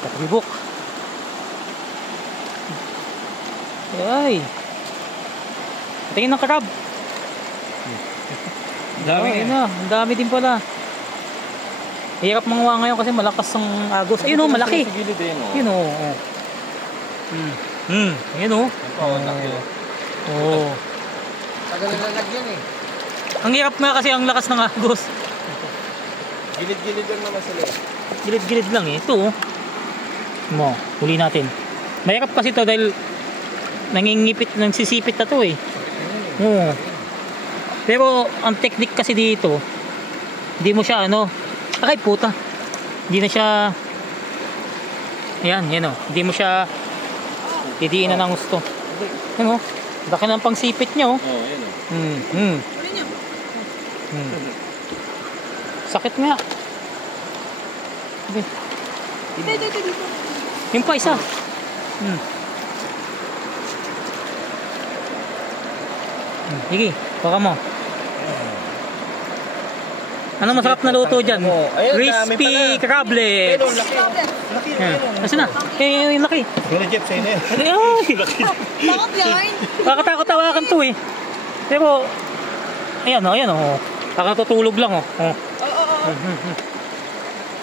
Katribok. Ay. Tingin ng crab. Dami na. Ang dami din pala. Hirap manguha ngayon kasi malakas ang agos. Ayun o, malaki. Ayun o. Ayun o. Oo. Tagal na lalagyan eh. Ang hirap nga kasi ang lakas ng agos. Gilid-gilid lang naman sila. Gilid-gilid lang eh. Ito oh. Mo, huli natin. Mahirap kasi ito dahil nangingipit, nagsisipit na to eh. Oo. Pero ang technique kasi dito, hindi mo siya ano, ay puta. Hindi na siya, ayan, yan o. Hindi mo siya didiin na ng gusto. Ano? Laki ng pangsipit niya oh. Oo, yan o. Sakit nga. Okay. Yung pa isa. Sige, baka mo. Ano masarap na luto dyan? Crispy crablets. Laki. Nasaan na? Yung laki. Yung Jeff, sa'yo na yan. Takot yan. Kakatakot-tawakan to eh. Pero, ayan o. Kakatutulog lang o.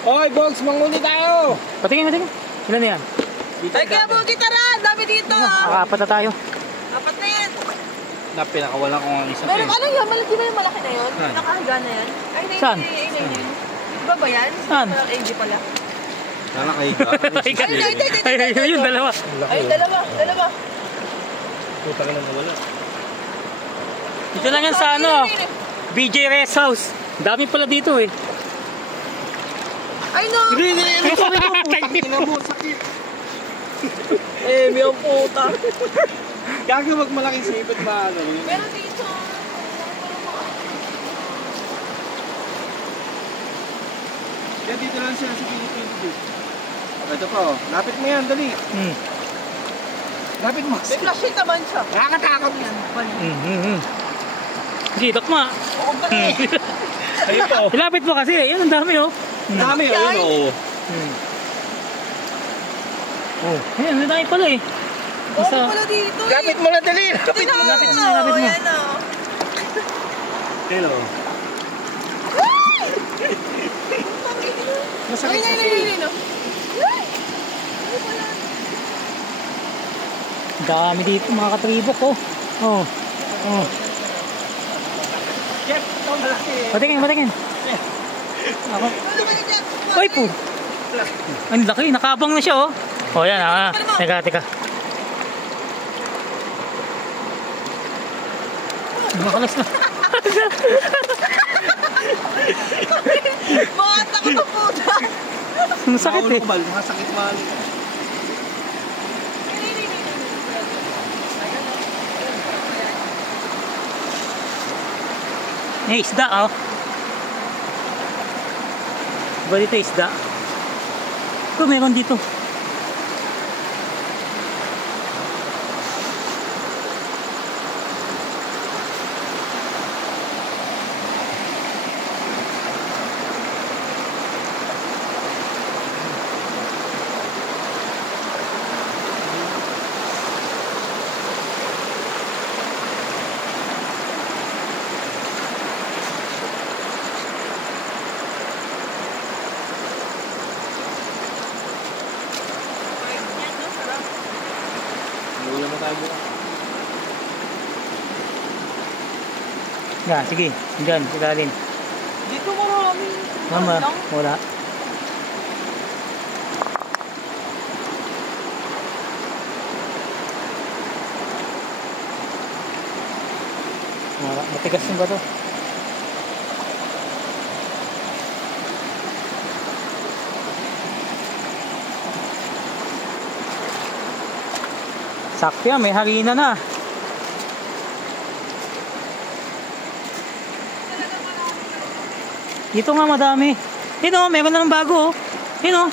Oy, Bogs, manguni tayo! Patingin. Ilan na yan? Ay, kaya buti tara. Dami dito. Apat na tayo. Apat na yan. Pinakawalan ko ang isa. Meron ano yun? Malaki ba yung malaki na yun? Nakahaga na yan? Ay, na Saan? Iba ba yan? Saan? Parang AG pala. Sana kayo Ayun, dalawa. Ay, dalawa. Puta ka lang nawala. Dito lang yan sa ano, BJ Rest House. Dami pala dito eh. Ay, no. Sakit. May ang puta. Kaya wag malaking sipit ba ano? Pero dito. Kaya dito lang siya sa Pilipinas. Ito pa oh. Lapit mo yan, dali. Lapit mo. May flashlight naman siya. Nakakatakot yan. Sige, takma. Ayun pa oh. Ilapit mo kasi. Yan, ang dami oh. Dami oh. Ayun oh. Ayan, ang dami pala eh. Oo, pala dito eh. Lapit mo na, dali. Lapit mo. Yan o. Hello. Masakit kasi. Dami dito mga katribok oh. Jeff, ito malaki. Patingin. Ako. Ay po. Ang laki, nakabang na siya oh. Oh yan ah. Teka. Makalas na. Mga takot ang puta. Masakit eh. Masakit mahal. Eh, isda oh. Ba dito isda? Ito meron dito. Yan, sige. Diyan, sigalin. Dito marami. Mama, wala. Matigas yung bato. Sakto yan, may harina na. Dito nga madami. Dito, meron na ng bago oh. Dito.